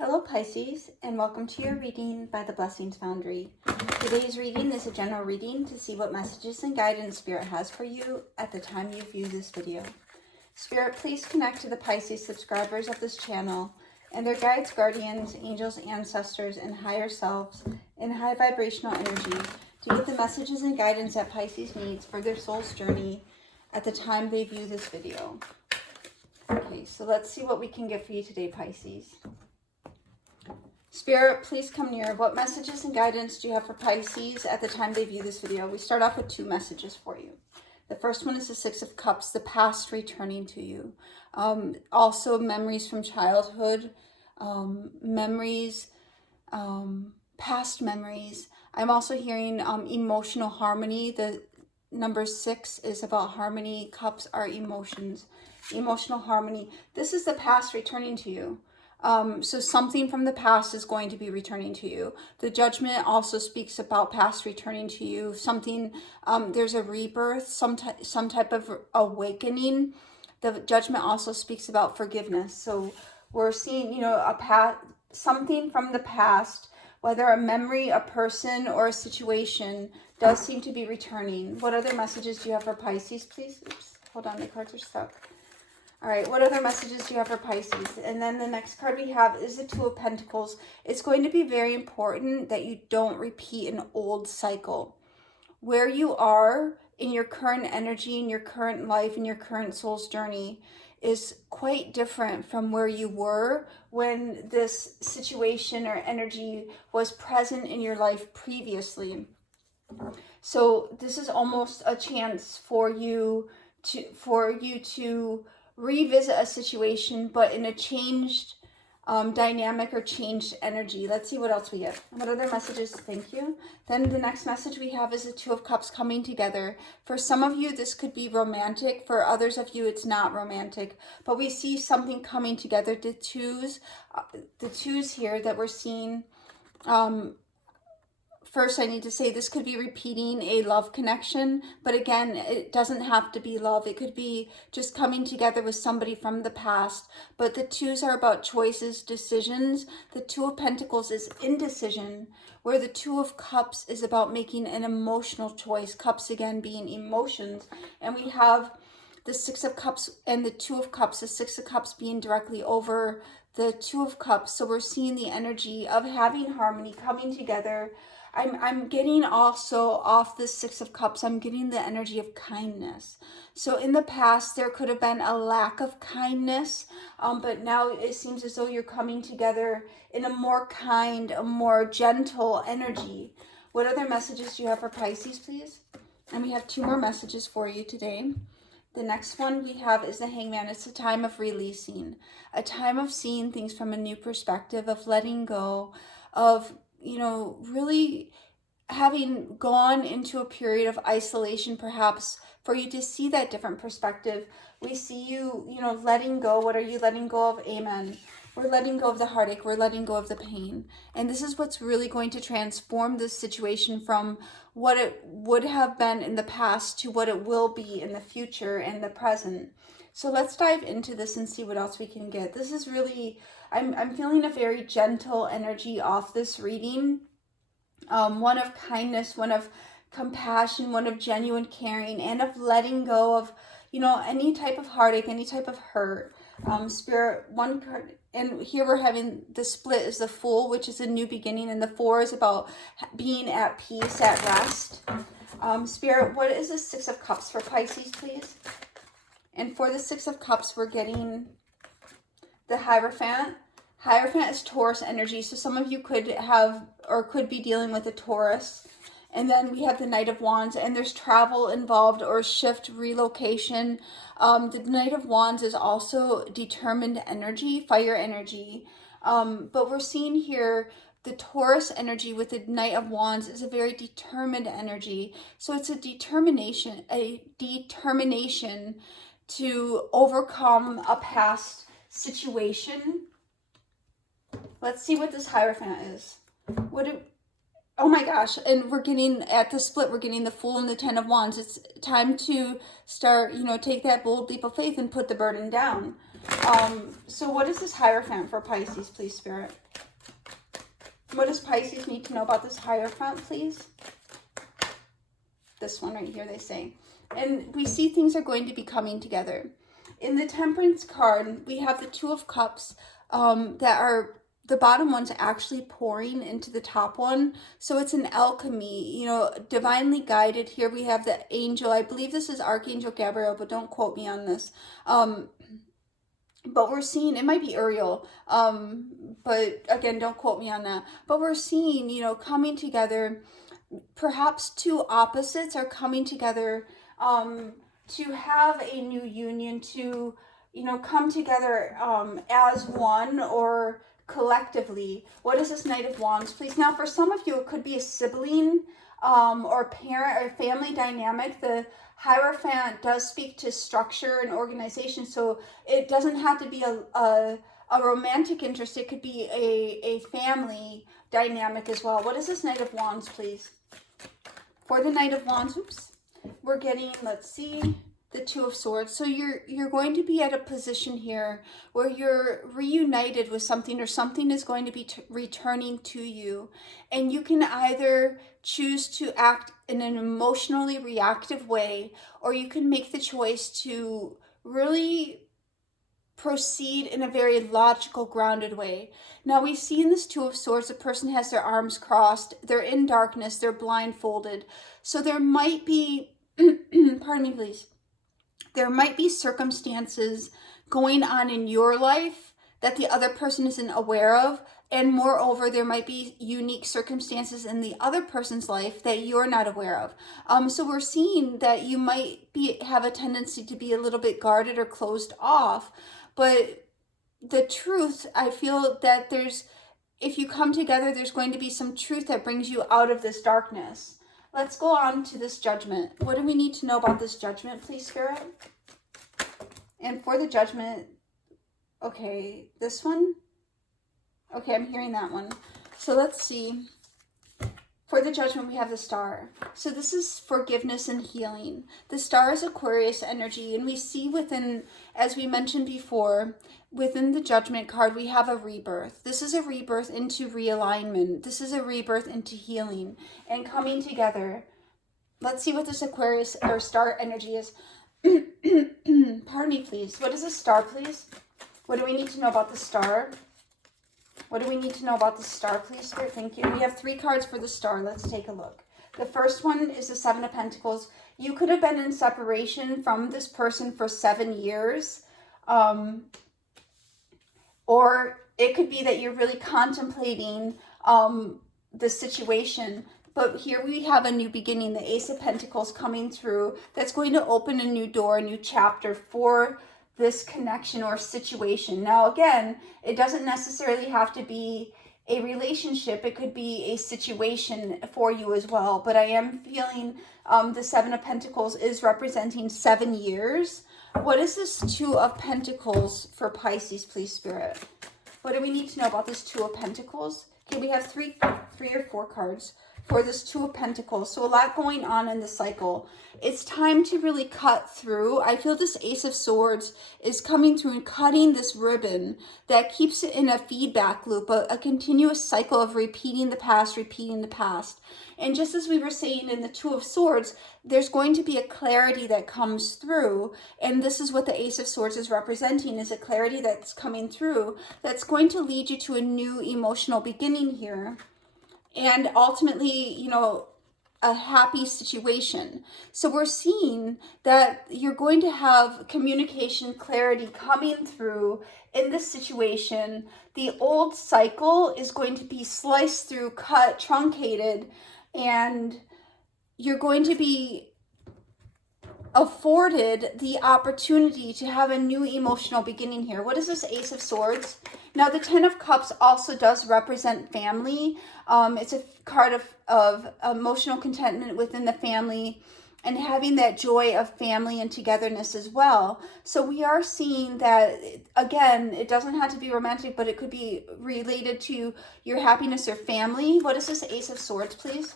Hello Pisces, and welcome to your reading by the Blessings Foundry. Today's reading is a general reading to see what messages and guidance Spirit has for you at the time you view this video. Spirit, please connect to the Pisces subscribers of this channel and their guides, guardians, angels, ancestors, and higher selves in high vibrational energy to get the messages and guidance that Pisces needs for their soul's journey at the time they view this video. Okay, so let's see what we can get for you today, Pisces. Spirit, please come near. What messages and guidance do you have for Pisces at the time they view this video? We start off with two messages for you. The first one is the Six of Cups, the past returning to you. Also memories from childhood, past memories. I'm also hearing emotional harmony. The number 6 is about harmony. Cups are emotions, emotional harmony. This is the past returning to you. So something from the past is going to be returning to you. The Judgment also speaks about past returning to you. Something, there's a rebirth, some type of awakening. The Judgment also speaks about forgiveness. So we're seeing, something from the past, whether a memory, a person, or a situation, does seem to be returning. What other messages do you have for Pisces, please? Oops, hold on, the cards are stuck. All right, what other messages do you have for Pisces? And then the next card we have is the Two of Pentacles. It's going to be very important that you don't repeat an old cycle. Where you are in your current energy, in your current life, in your current soul's journey is quite different from where you were when this situation or energy was present in your life previously. So this is almost a chance for you to revisit a situation, but in a changed dynamic or changed energy. Let's see what else we have. What other messages? Thank you. Then the next message we have is the Two of Cups coming together. For some of you, this could be romantic. For others of you, it's not romantic. But we see something coming together. The twos here that we're seeing. First, I need to say this could be repeating a love connection, but again, it doesn't have to be love. It could be just coming together with somebody from the past, but the twos are about choices, decisions. The Two of Pentacles is indecision, where the Two of Cups is about making an emotional choice. Cups, again, being emotions. And we have the Six of Cups and the Two of Cups, the Six of Cups being directly over the Two of Cups. So we're seeing the energy of having harmony, coming together. I'm getting also off the Six of Cups, I'm getting the energy of kindness. So in the past, there could have been a lack of kindness, but now it seems as though you're coming together in a more kind, a more gentle energy. What other messages do you have for Pisces, please? And we have two more messages for you today. The next one we have is the Hangman. It's a time of releasing, a time of seeing things from a new perspective, of letting go, of really having gone into a period of isolation, perhaps, for you to see that different perspective. We see you, letting go. What are you letting go of? Amen. We're letting go of the heartache. We're letting go of the pain. And this is what's really going to transform this situation from what it would have been in the past to what it will be in the future and the present. So let's dive into this and see what else we can get. This is really, I'm feeling a very gentle energy off this reading. One of kindness, one of compassion, one of genuine caring, and of letting go of, any type of heartache, any type of hurt. Spirit, one card, and here we're having the split is the Fool, which is a new beginning, and the 4 is about being at peace, at rest. Spirit, what is the Six of Cups for Pisces, please? And for the Six of Cups, we're getting the Hierophant. Hierophant is Taurus energy. So some of you could have or could be dealing with a Taurus. And then we have the Knight of Wands, and there's travel involved or shift, relocation. The Knight of Wands is also determined energy, fire energy. But we're seeing here the Taurus energy with the Knight of Wands is a very determined energy. So it's a determination to overcome a past situation. Let's see what this Hierophant is. Oh my gosh, and we're getting, at the split, we're getting the Fool and the 10 of Wands. It's time to start, take that bold leap of faith and put the burden down. So what is this Hierophant for Pisces, please, Spirit? What does Pisces need to know about this Hierophant, please? This one right here, they say. And we see things are going to be coming together. In the Temperance card, we have the Two of Cups that are, the bottom one's actually pouring into the top one. So it's an alchemy, you know, divinely guided. Here we have the angel. I believe this is Archangel Gabriel, but don't quote me on this. But we're seeing, it might be Uriel, but again, don't quote me on that. But we're seeing, you know, coming together, perhaps two opposites are coming together to have a new union, to, you know, come together as one or collectively. What is this Knight of Wands, please? Now, for some of you, it could be a sibling or parent or family dynamic. The Hierophant does speak to structure and organization, so it doesn't have to be a romantic interest. It could be a family dynamic as well. What is this Knight of Wands, please? For the Knight of Wands, oops, we're getting, let's see, the Two of Swords. So you're going to be at a position here where you're reunited with something, or something is going to be returning to you. And you can either choose to act in an emotionally reactive way, or you can make the choice to really proceed in a very logical, grounded way. Now we see in this Two of Swords, the person has their arms crossed, they're in darkness, they're blindfolded. So there might be, pardon me please, there might be circumstances going on in your life that the other person isn't aware of. And moreover, there might be unique circumstances in the other person's life that you're not aware of. So we're seeing that you might have a tendency to be a little bit guarded or closed off. But the truth, I feel that if you come together, there's going to be some truth that brings you out of this darkness. Let's go on to this Judgment. What do we need to know about this Judgment, please, Spirit? And for the Judgment, okay, this one? Okay, I'm hearing that one. So let's see. For the Judgment, we have the Star. So this is forgiveness and healing. The Star is Aquarius energy, and we see within, as we mentioned before, within the Judgment card, we have a rebirth. This is a rebirth into realignment. This is a rebirth into healing and coming together. Let's see what this Aquarius or Star energy is. Pardon me, please. What is a Star, please? What do we need to know about the Star? What do we need to know about the Star, please, Spirit? Thank you. We have 3 cards for the Star. Let's take a look. The first one is the Seven of Pentacles. You could have been in separation from this person for 7 years. Or it could be that you're really contemplating the situation. But here we have a new beginning, the Ace of Pentacles coming through. That's going to open a new door, a new chapter for this connection or situation. Now, again, it doesn't necessarily have to be a relationship. It could be a situation for you as well. But I am feeling the Seven of Pentacles is representing 7 years. What is this Two of Pentacles for Pisces, please, Spirit? What do we need to know about this Two of Pentacles? Okay, we have three or four cards for this Two of Pentacles. So a lot going on in the cycle. It's time to really cut through. I feel this Ace of Swords is coming through and cutting this ribbon that keeps it in a feedback loop, a continuous cycle of repeating the past, repeating the past. And just as we were saying in the Two of Swords, there's going to be a clarity that comes through. And this is what the Ace of Swords is representing, is a clarity that's coming through that's going to lead you to a new emotional beginning here. And ultimately, you know, a happy situation. So we're seeing that you're going to have communication clarity coming through in this situation. The old cycle is going to be sliced through, cut, truncated, and you're going to be afforded the opportunity to have a new emotional beginning here. What is this Ace of Swords? Now, the Ten of Cups also does represent family. It's a card of emotional contentment within the family and having that joy of family and togetherness as well. So we are seeing that, again, it doesn't have to be romantic, but it could be related to your happiness or family. What is this Ace of Swords, please?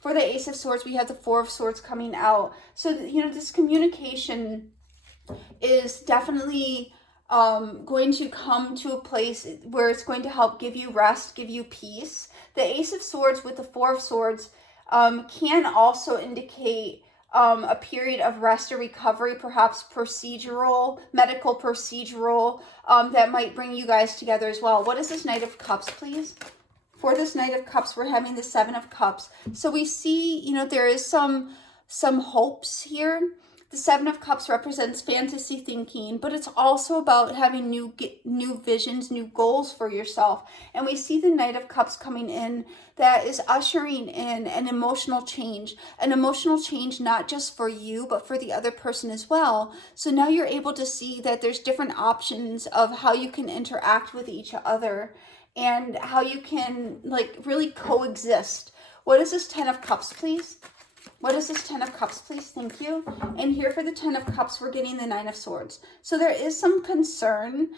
For the Ace of Swords, we have the Four of Swords coming out. So, you know, this communication is definitely going to come to a place where it's going to help give you rest, give you peace. The Ace of Swords with the Four of Swords can also indicate a period of rest or recovery, perhaps procedural, medical procedural, that might bring you guys together as well. What is this Knight of Cups, please? For this Knight of Cups, we're having the Seven of Cups. So we see, you know, there is some hopes here. The Seven of Cups represents fantasy thinking, but it's also about having new visions, new goals for yourself. And we see the Knight of Cups coming in that is ushering in an emotional change not just for you, but for the other person as well. So now you're able to see that there's different options of how you can interact with each other and how you can like really coexist. What is this Ten of Cups, please? What is this Ten of Cups, please? Thank you. And here for the Ten of Cups, we're getting the Nine of Swords. So there is some concern.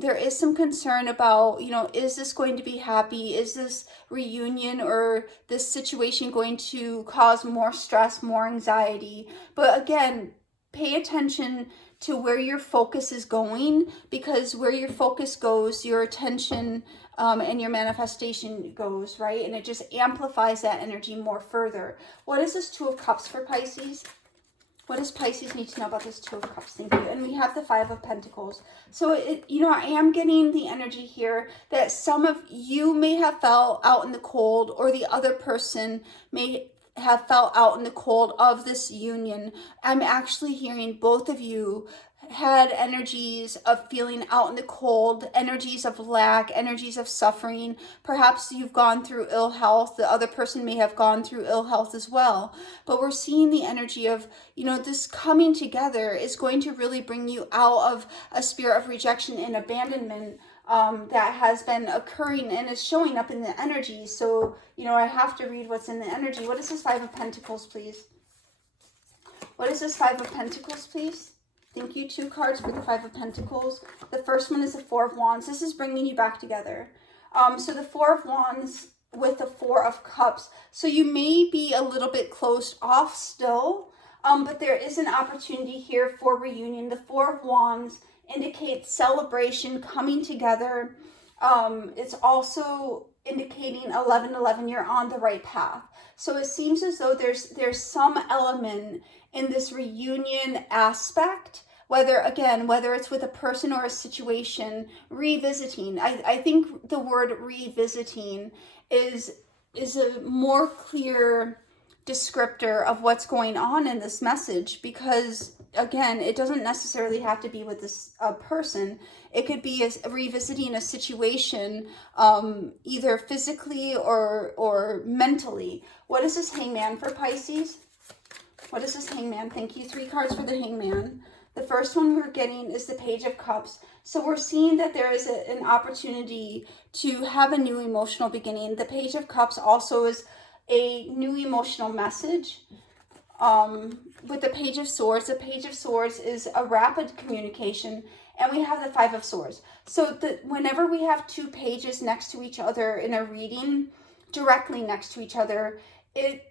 There is some concern about, you know, is this going to be happy? Is this reunion or this situation going to cause more stress, more anxiety? But again, pay attention to where your focus is going, because where your focus goes, your attention and your manifestation goes, right? And it just amplifies that energy more further. What is this Two of Cups for Pisces? What does Pisces need to know about this Two of Cups? Thank you. And we have the Five of Pentacles. So, you know, I am getting the energy here that some of you may have felt out in the cold, or the other person may have felt out in the cold of this union. I'm actually hearing both of you had energies of feeling out in the cold, energies of lack, energies of suffering. Perhaps you've gone through ill health. The other person may have gone through ill health as well. But we're seeing the energy of, you know, this coming together is going to really bring you out of a spirit of rejection and abandonment that has been occurring and is showing up in the energy. So, you know, I have to read what's in the energy. What is this Five of Pentacles, please? What is this Five of Pentacles, please? Thank you. 2 cards for the Five of Pentacles. The first one is the Four of Wands. This is bringing you back together. So the Four of Wands with the Four of Cups. So you may be a little bit closed off still, but there is an opportunity here for reunion. The Four of Wands indicates celebration, coming together. It's also indicating 1111, you're on the right path. So it seems as though there's some element in this reunion aspect, whether it's with a person or a situation, revisiting. I think the word revisiting is a more clear descriptor of what's going on in this message, because again, it doesn't necessarily have to be with this person. It could be revisiting a situation, either physically or mentally. What is this Hangman for Pisces? What is this Hangman? Thank you. 3 cards for the Hangman. The first one we're getting is the Page of Cups. So we're seeing that there is an opportunity to have a new emotional beginning. The Page of Cups also is a new emotional message. With the Page of Swords is a rapid communication, and we have the Five of Swords. So whenever we have 2 pages next to each other in a reading, directly next to each other, it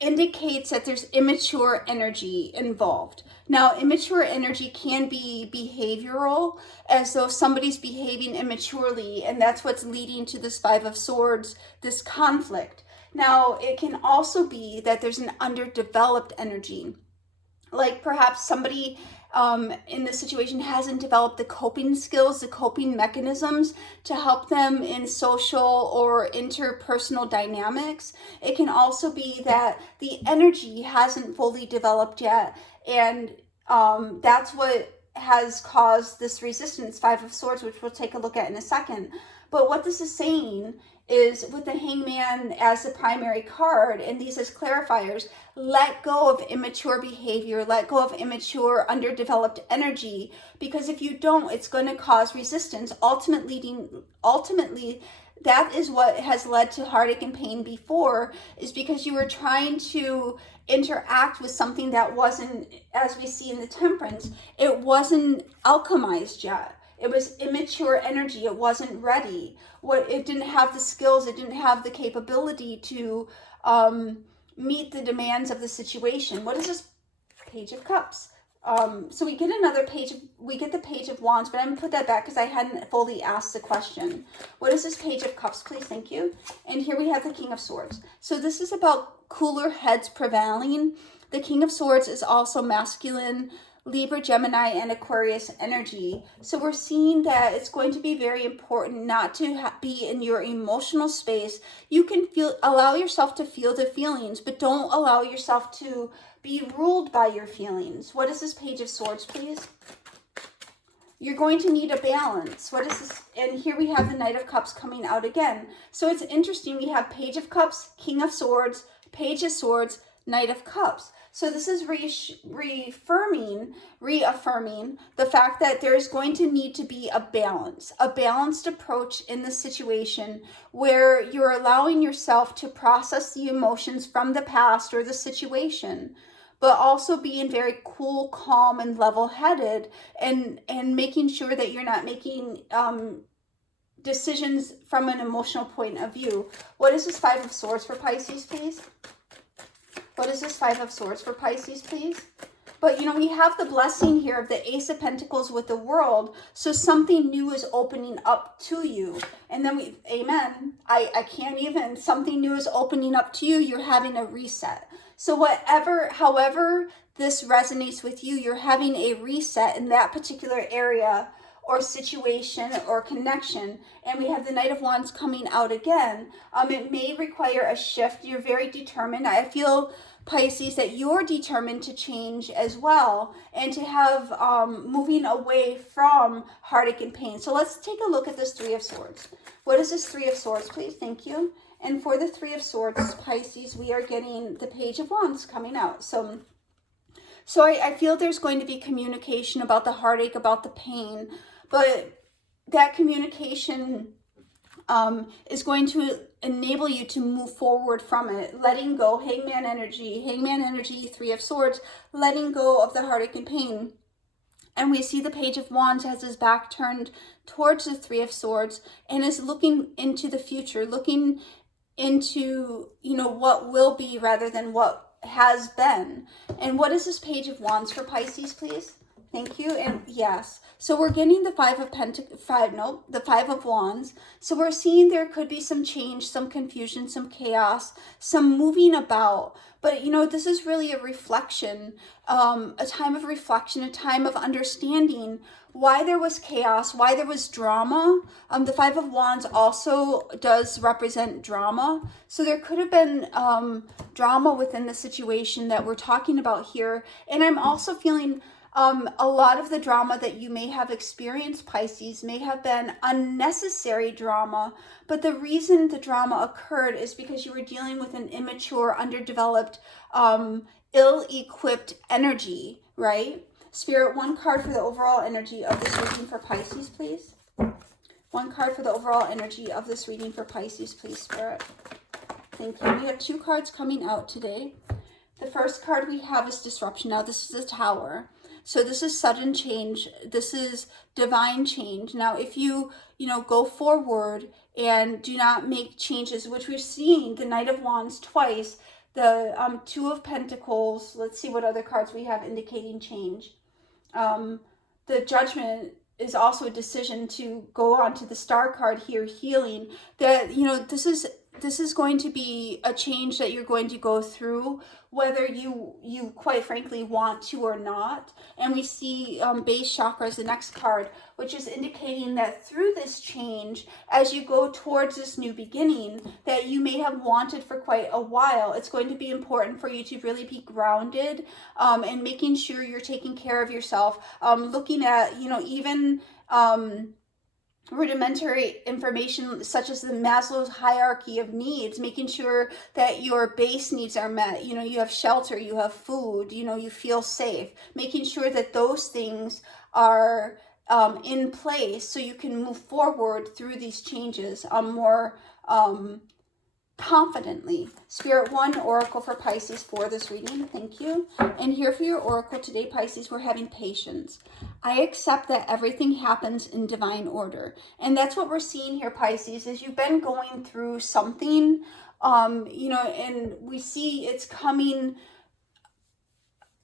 indicates that there's immature energy involved. Now, immature energy can be behavioral, as though somebody's behaving immaturely, and that's what's leading to this Five of Swords, this conflict. Now, it can also be that there's an underdeveloped energy. Like perhaps somebody in this situation hasn't developed the coping skills, the coping mechanisms to help them in social or interpersonal dynamics. It can also be that the energy hasn't fully developed yet, and that's what has caused this resistance, Five of Swords, which we'll take a look at in a second. But what this is saying is, with the Hangman as the primary card and these as clarifiers, let go of immature behavior, let go of immature, underdeveloped energy, because if you don't, it's going to cause resistance. Ultimately, that is what has led to heartache and pain before, is because you were trying to interact with something that wasn't, as we see in the Temperance, it wasn't alchemized yet. It was immature energy. It wasn't ready. It didn't have the skills. It didn't have the capability to meet the demands of the situation. What is this Page of Cups? So we get another page, we get the Page of Wands, but I'm going to put that back because I hadn't fully asked the question. What is this Page of Cups, please? Thank you. And here we have the King of Swords. So this is about cooler heads prevailing. The King of Swords is also masculine, Libra, Gemini, and Aquarius energy. So we're seeing that it's going to be very important not to be in your emotional space. You can allow yourself to feel the feelings, but don't allow yourself to be ruled by your feelings. What is this Page of Swords, please? You're going to need a balance. What is this? And here we have the Knight of Cups coming out again. So it's interesting. We have Page of Cups, King of Swords, Page of Swords, Knight of Cups. So this is reaffirming the fact that there's going to need to be a balanced approach in the situation where you're allowing yourself to process the emotions from the past or the situation, but also being very cool, calm, and level-headed, and making sure that you're not making decisions from an emotional point of view. What is this Five of Swords for Pisces, please? What is this Five of Swords for Pisces, please? But, you know, we have the blessing here of the Ace of Pentacles with the World. So something new is opening up to you. And then we, amen. I can't even. Something new is opening up to you. You're having a reset. So however this resonates with you, you're having a reset in that particular area or situation or connection. And we have the Knight of Wands coming out again. It may require a shift. You're very determined. I feel, Pisces, that you're determined to change as well and to have moving away from heartache and pain. So let's take a look at this Three of Swords. What is this Three of Swords, please? Thank you. And for the Three of Swords, Pisces, we are getting the Page of Wands coming out. So I feel there's going to be communication about the heartache, about the pain, but that communication is going to enable you to move forward from it, letting go. Hangman energy, Three of Swords, letting go of the heartache and pain. And we see the Page of Wands has his back turned towards the Three of Swords and is looking into the future, looking into, you know, what will be rather than what has been. And what is this Page of Wands for Pisces, please? Thank you. And yes, so we're getting the the Five of Wands. So we're seeing there could be some change, some confusion, some chaos, some moving about. But, you know, this is really a reflection, a time of reflection, a time of understanding why there was chaos, why there was drama. The Five of Wands also does represent drama. So there could have been drama within the situation that we're talking about here. And I'm also feeling a lot of the drama that you may have experienced, Pisces, may have been unnecessary drama, but the reason the drama occurred is because you were dealing with an immature, underdeveloped, ill-equipped energy, right? Spirit, one card for the overall energy of this reading for Pisces, please. One card for the overall energy of this reading for Pisces, please, Spirit. Thank you. We have two cards coming out today. The first card we have is disruption. Now, this is a Tower. So this is sudden change. This is divine change. Now, if you go forward and do not make changes, which we've seen the Knight of Wands twice, the Two of Pentacles. Let's see what other cards we have indicating change. The Judgment is also a decision to go on to the Star card here, healing. That, you know, this is going to be a change that you're going to go through, whether you quite frankly want to or not. And we see base chakra as the next card, which is indicating that through this change, as you go towards this new beginning that you may have wanted for quite a while, it's going to be important for you to really be grounded and making sure you're taking care of yourself, looking at, you know, even rudimentary information such as the Maslow's hierarchy of needs, making sure that your base needs are met. You know, you have shelter, you have food, you know, you feel safe, making sure that those things are in place so you can move forward through these changes more confidently. Spirit, one oracle for Pisces for this reading. Thank you. And here for your oracle today, Pisces, we're having patience. I accept that everything happens in divine order. And that's what we're seeing here, Pisces, is you've been going through something, you know, and we see it's coming,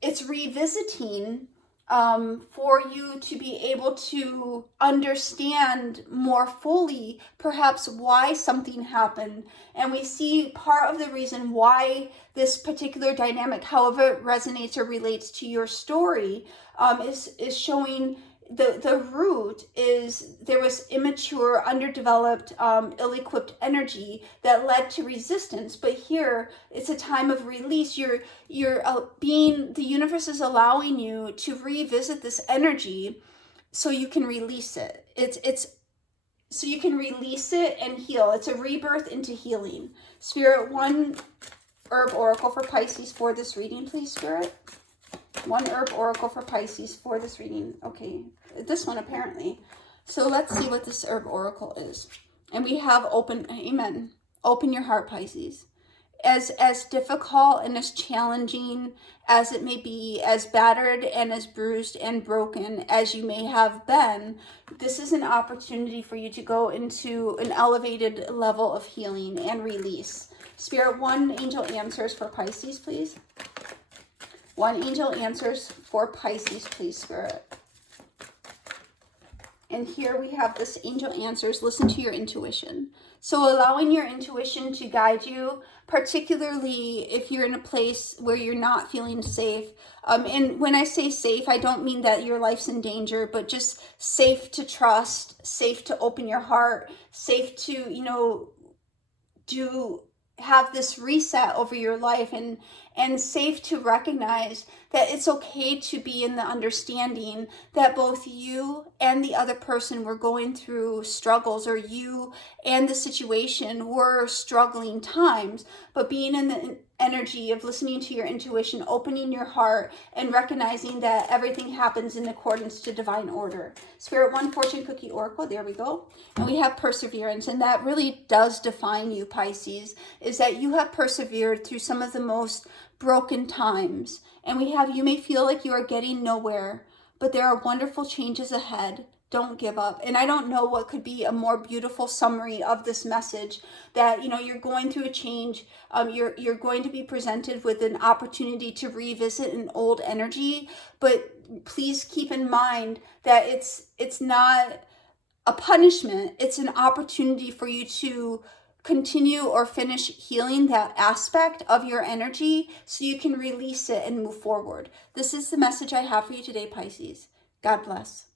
it's revisiting for you to be able to understand more fully perhaps why something happened. And we see part of the reason why this particular dynamic, however it resonates or relates to your story, is showing the root is there was immature, underdeveloped, ill-equipped energy that led to resistance. But here it's a time of release. You're the universe is allowing you to revisit this energy so you can release it. It's so you can release it and heal. It's a rebirth into healing. Spirit, one herb oracle for Pisces for this reading, please, Spirit. One herb oracle for Pisces for this reading. Okay, this one apparently. So let's see what this herb oracle is. And we have open, amen. Open your heart, Pisces. As difficult and as challenging as it may be, as battered and as bruised and broken as you may have been, this is an opportunity for you to go into an elevated level of healing and release. Spirit, one angel answers for Pisces, please. One angel answers for Pisces, please, Spirit. And here we have this angel answers, listen to your intuition. So allowing your intuition to guide you, particularly if you're in a place where you're not feeling safe. And when I say safe, I don't mean that your life's in danger, but just safe to trust, safe to open your heart, safe to, have this reset over your life, and safe to recognize that it's okay to be in the understanding that both you and the other person were going through struggles, or you and the situation were struggling times, but being in the energy of listening to your intuition, opening your heart, and recognizing that everything happens in accordance to divine order. Spirit, one fortune cookie oracle, there we go. And we have perseverance, and that really does define you, Pisces, is that you have persevered through some of the most broken times. And we have, you may feel like you are getting nowhere, but there are wonderful changes ahead. Don't give up. And I don't know what could be a more beautiful summary of this message, that, you're going through a change. You're going to be presented with an opportunity to revisit an old energy, but please keep in mind that it's not a punishment. It's an opportunity for you to continue or finish healing that aspect of your energy so you can release it and move forward. This is the message I have for you today, Pisces. God bless.